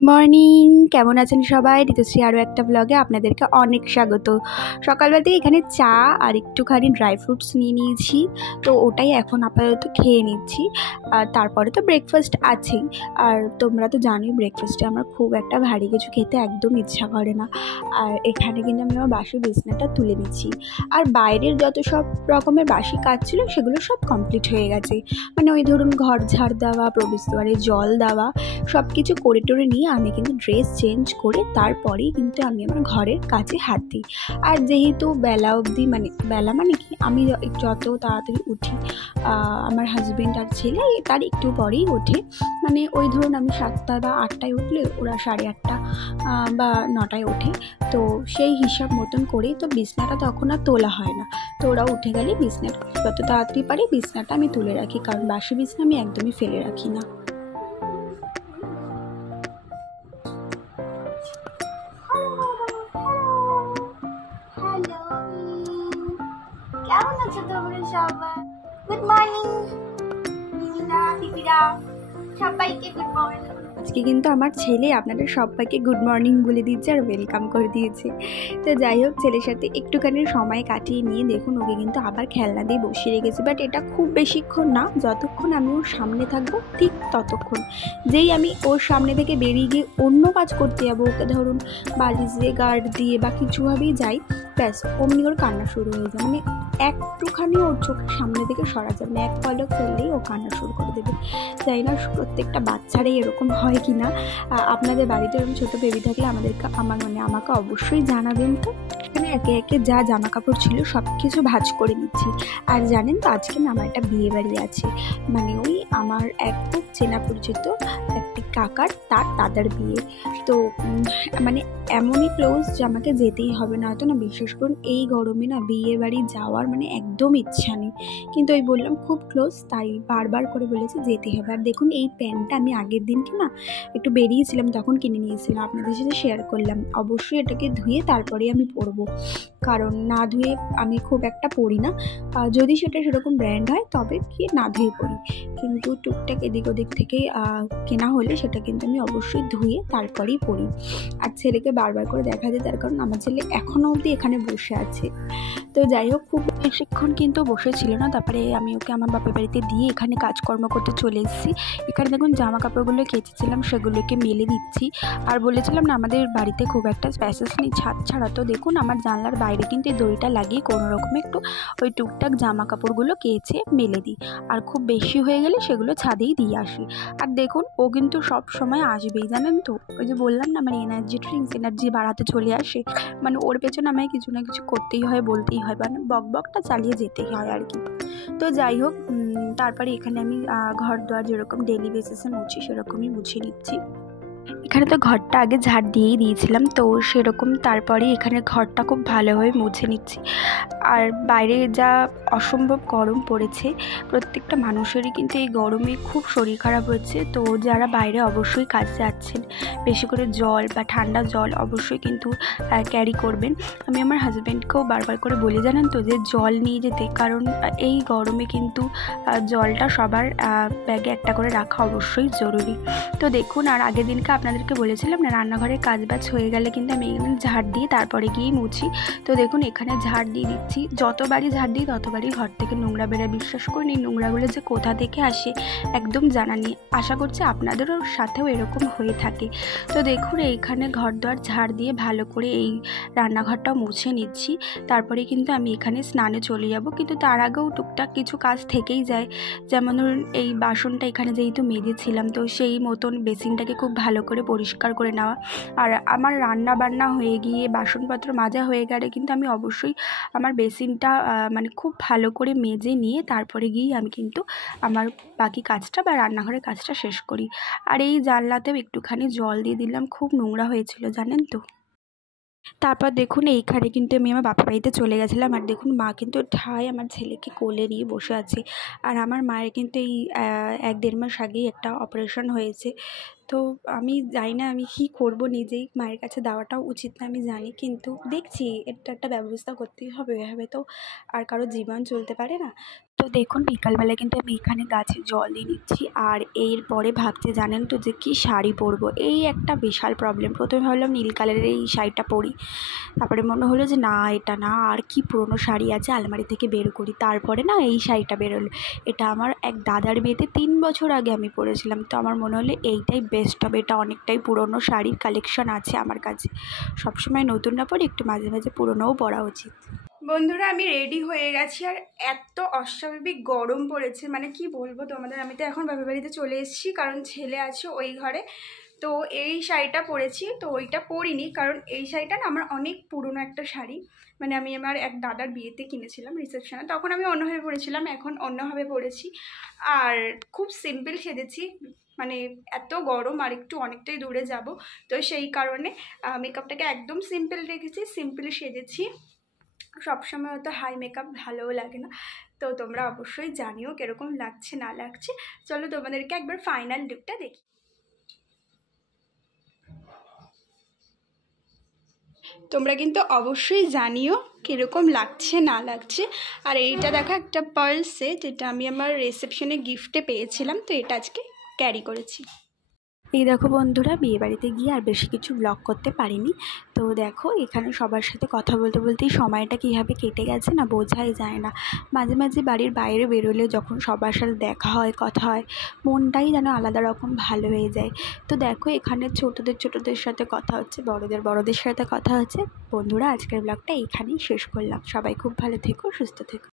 Morning, কেমন আছেন সবাই? ঋতুশ্রী আরও একটা ব্লগে আপনাদেরকে অনেক স্বাগত। সকালবেলাতেই এখানে চা আর একটুখানি ড্রাই ফ্রুটস নিয়ে নিয়েছি, তো ওটাই এখন আপাতত খেয়ে নিচ্ছি। আর তারপরে তো ব্রেকফাস্ট আছেই। আর তোমরা তো জানোই ব্রেকফাস্টে আমার খুব একটা ভারী কিছু খেতে একদম ইচ্ছা করে না। আর এখানে কিন্তু আমি আমার বাসি বিছনাটা তুলে নিচ্ছি। আর বাইরের যত সব রকমের বাসি কাজ ছিল সেগুলো সব কমপ্লিট হয়ে গেছে। মানে ওই ধরুন ঘর ঝাড় দেওয়া, প্রবেশদ্বারে জল দেওয়া, সব কিছু করে টোরে নিয়ে আমি কিন্তু ড্রেস চেঞ্জ করে তারপরেই কিন্তু আমি আমার ঘরের কাজে হাত দিই। আর যেহেতু বেলা অবধি মানে কি আমি যত তাড়াতাড়ি উঠি, আমার হাজব্যান্ড আর ছেলে তার একটু পরেই ওঠে। মানে ওই ধরুন আমি 7টা বা 8টায় উঠলে ওরা 8:30 বা 9টায় ওঠে। তো সেই হিসাব মতন করেই তো বিছনাটা তখন আর তোলা হয় না। তো ওরা উঠে গেলে বিছনাটা যত তাড়াতাড়ি পারি বিছনাটা আমি তুলে রাখি, কারণ বাসি বিছনা আমি একদমই ফেলে রাখি না। কেমন আছো তোমরা সবাই? গুড মর্নিং দিদিরা, সবাইকে গুড মর্নিং। আজকে কিন্তু আমার ছেলে আপনাদের সবাইকে গুড মর্নিং বলে দিচ্ছে আর ওয়েলকাম করে দিয়েছে। তো যাই হোক, ছেলের সাথে একটুখানি সময় কাটিয়ে নিয়ে দেখুন ওকে কিন্তু আবার খেলনা দিয়ে বসিয়ে রেখেছি। বাট এটা খুব বেশিক্ষণ না, যতক্ষণ আমি ওর সামনে থাকবো ঠিক ততক্ষণ। যেই আমি ওর সামনে থেকে বেরিয়ে গিয়ে অন্য কাজ করতে যাবো, ওকে ধরুন বালিশ দিয়ে গার্ড দিয়ে বা কিছুভাবেই যাই, ব্যাস অমনি ওর কান্না শুরু হয়ে যায়। মানে একটুখানি ওর চোখের সামনে থেকে সরা যাবে না, এক পলক ফেললেই ও কান্না শুরু করে দেবে। জানি না প্রত্যেকটা বাচ্চারাই এরকম হয় কি না। আপনাদের বাড়িতে এরকম ছোটো বেবি থাকলে আমাকে অবশ্যই জানাবেন। তো এখানে একে একে যা জামা কাপড় ছিল সব কিছু ভাঁজ করে নিচ্ছি। আর জানেন তো আজকে না আমার একটা বিয়ে বাড়ি আছে, মানে ওই আমার এক খুব চেনা পরিচিত একটি কাকার তার দাদার বিয়ে। তো মানে এমনই ক্লোজ যে আমাকে যেতেই হবে, না তো না বিশেষ করে এই গরমে না বিয়ে বাড়ি যাওয়ার মানে একদম ইচ্ছা নেই। কিন্তু ওই বললাম খুব ক্লোজ, তাই বারবার করে বলেছে যেতে হবে। আর দেখুন এই প্যান্টটা আমি আগের দিনকে না একটু বেরিয়েছিলাম তখন কিনে নিয়েছিলাম, আপনাদের সাথে শেয়ার করলাম। অবশ্যই এটাকে ধুয়ে তারপরে আমি পরবো, কারণ না ধুয়ে আমি খুব একটা পরি না। যদি সেটা সেরকম ব্র্যান্ড হয় তবে কি না ধুয়ে পরি, কিন্তু টুকটাক এদিক ওদিক থেকে কেনা হলে সেটা কিন্তু আমি অবশ্যই ধুয়ে তারপরেই পরি। আর ছেলেকে বারবার করে দেখা যায়, তার কারণ আমার ছেলে এখনও অবধি এখানে বসে আছে। তো যাই হোক, খুব বেশিক্ষণ কিন্তু বসে ছিল না, তারপরে আমি ওকে আমার বাপের বাড়িতে দিয়ে এখানে কাজকর্ম করতে চলে এসেছি। এখানে দেখুন জামা কাপড়গুলো কেচেছিলাম সেগুলোকে মেলে দিচ্ছি। আর বলেছিলাম না আমাদের বাড়িতে খুব একটা স্পেসেস নেই ছাদ ছাড়া, তো দেখুন আমার জানলার বাইরে কিন্তু এই দড়িটা লাগিয়ে কোনো রকমে একটু ওই টুকটাক জামা কাপড়গুলো কেচে মেলে দিই। আর খুব বেশি হয়ে গেলে সেগুলো ছাদেই দিয়ে আসি। আর দেখুন ও কিন্তু সব সময় আসবেই, জানেন তো, ওই যে বললাম না মানে এনার্জি বাড়াতে চলে আসে। মানে ওর পেছনে আমায় কিছু না কিছু করতেই হয়, বলতেই হয়, মানে বকবকটা চালিয়ে যেতেই হয় আর কি। তো যাই হোক, তারপরে এখানে আমি ঘর দুয়ার যেরকম ডেলি বেসিসে মুছি সেরকমই মুছে নিচ্ছি। এখানে তো ঘরটা আগে ঝাড় দিয়েই দিয়েছিলাম, তো সেরকম তারপরে এখানে ঘরটা খুব ভালোভাবে মুছে নিচ্ছি। আর বাইরে যা অসম্ভব গরম পড়েছে, প্রত্যেকটা মানুষেরই কিন্তু এই গরমে খুব শরীর খারাপ হচ্ছে। তো যারা বাইরে অবশ্যই কাজে যাচ্ছেন বেশি করে জল বা ঠান্ডা জল অবশ্যই কিন্তু ক্যারি করবেন। আমি আমার হাজব্যান্ডকেও বারবার করে বলি জানেন তো যে জল নিয়ে যেতে, কারণ এই গরমে কিন্তু জলটা সবার ব্যাগে একটা করে রাখা অবশ্যই জরুরি। তো দেখুন, আর আগের দিনকে আপনাদেরকে বলেছিলাম না রান্নাঘরের কাজ বাজ হয়ে গেলে কিন্তু আমি এখানে ঝাড় দিয়ে তারপরে গিয়েই মুছি। তো দেখুন এখানে ঝাড় দিয়ে দিচ্ছি, যতবারই ঝাড় দিই ততবারই ঘর থেকে নোংরা বেরোয়। বিশ্বাস করুন এই নোংরাগুলো যে কোথা থেকে আসে একদম জানা নেই। আশা করছি আপনাদেরও সাথেও এরকম হয়ে থাকে। তো দেখুন এইখানে ঘর দোয়ার ঝাড় দিয়ে ভালো করে এই রান্নাঘরটাও মুছে নিচ্ছি। তারপরে কিন্তু আমি এখানে স্নানে চলে যাব, কিন্তু তার আগেও টুকটাক কিছু কাজ থেকেই যায়। যেমন ধরুন এই বাসনটা এখানে যেহেতু মেজেছিলাম, তো সেই মতন বেসিনটাকে খুব ভালো করে পরিষ্কার করে নেওয়া। আর আমার রান্না বান্না হয়ে গিয়ে বাসনপত্র মাজা হয়ে গেলে কিন্তু আমি অবশ্যই আমার বেসিনটা মানে খুব ভালো করে মেজে নিয়ে তারপরে গিয়েই আমি কিন্তু আমার বাকি কাজটা বা রান্নাঘরের কাজটা শেষ করি। আর এই জানলাতেও একটুখানি জল দিয়ে দিলাম, খুব নোংরা হয়েছিল জানেন তো। তারপর দেখুন এইখানে কিন্তু আমি আমার বাপের বাড়িতে চলে গেছিলাম। আর দেখুন মা কিন্তু ঠায় আমার ছেলেকে কোলে নিয়ে বসে আছে। আর আমার মায়ের কিন্তু এই 1-1.5 মাস আগেই একটা অপারেশন হয়েছে। তো আমি জানি না আমি কী করবো, নিজেই মায়ের কাছে দেওয়াটাও উচিত না আমি জানি, কিন্তু দেখছি এটা একটা ব্যবস্থা করতেই হবে, এভাবে তো আর কারো জীবন চলতে পারে না। তো দেখুন বিকালবেলা কিন্তু আমি এখানে গাছে জল দিয়ে নিচ্ছি, আর এরপরে ভাবছি জানেন তো যে কী শাড়ি পরবো। এই একটা বিশাল প্রবলেম। প্রথমে ভাবলাম নীল কালারের এই শাড়িটা পরি, তারপরে মনে হলো যে না এটা না, আর কি পুরনো শাড়ি আছে আলমারি থেকে বের করি। তারপরে না এই শাড়িটা বেরোলো। এটা আমার এক দাদার বিয়েতে 3 বছর আগে আমি পরেছিলাম। তো আমার মনে হলো এইটাই বেস্ট হবে। এটা অনেকটাই পুরনো শাড়ির কালেকশন আছে আমার কাছে। সবসময় নতুন না পরে একটু মাঝে মাঝে পুরনোও পরা উচিত। বন্ধুরা আমি রেডি হয়ে গেছি, আর এত অস্বাভাবিক গরম পড়েছে, মানে কি বলবো তোমাদের। আমি তো এখন বাপের বাড়িতে চলে এসেছি, কারণ ছেলে আছে ওই ঘরে। তো এই শাড়িটা পরেছি, তো ওইটা পরিনি, কারণ এই শাড়িটা না আমার অনেক পুরনো একটা শাড়ি। মানে আমি আমার এক দাদার বিয়েতে কিনেছিলাম রিসেপশনে, তখন আমি অন্যভাবে পরেছিলাম, এখন অন্যভাবে পরেছি। আর খুব সিম্পল সেজেছি, মানে এত গরম আর একটু অনেকটাই দূরে যাব, তো সেই কারণে মেকআপটাকে একদম সিম্পল রেখেছি, সিম্পল সেজেছি। সবসময় হয়তো হাই মেকআপ ভালোও লাগে না, তো তোমরা অবশ্যই জানিও কীরকম লাগছে না লাগছে। চলো তোমাদেরকে একবার ফাইনাল লুকটা দেখি। তোমরা কিন্তু অবশ্যই জানিও কীরকম লাগছে না লাগছে। আর এইটা দেখো একটা পার্ল সেট, যেটা আমি আমার রিসেপশনে গিফটে পেয়েছিলাম, তো এটা আজকে ক্যারি করেছি। এই দেখো বন্ধুরা, বিয়েবাড়িতে গিয়ে আর বেশি কিছু ব্লগ করতে পারিনি। তো দেখো এখানে সবার সাথে কথা বলতে বলতেই সময়টা কীভাবে কেটে গেছে না বোঝাই যায় না। মাঝে মাঝে বাড়ির বাইরে বেরোলে যখন সবার সাথে দেখা হয়, কথা হয়, মনটাই যেন আলাদা রকম ভালো হয়ে যায়। তো দেখো এখানে ছোটোদের সাথে কথা হচ্ছে, বড়দের সাথে কথা হচ্ছে। বন্ধুরা আজকের ব্লগটা এইখানেই শেষ করলাম। সবাই খুব ভালো থেকো, সুস্থ থেকো।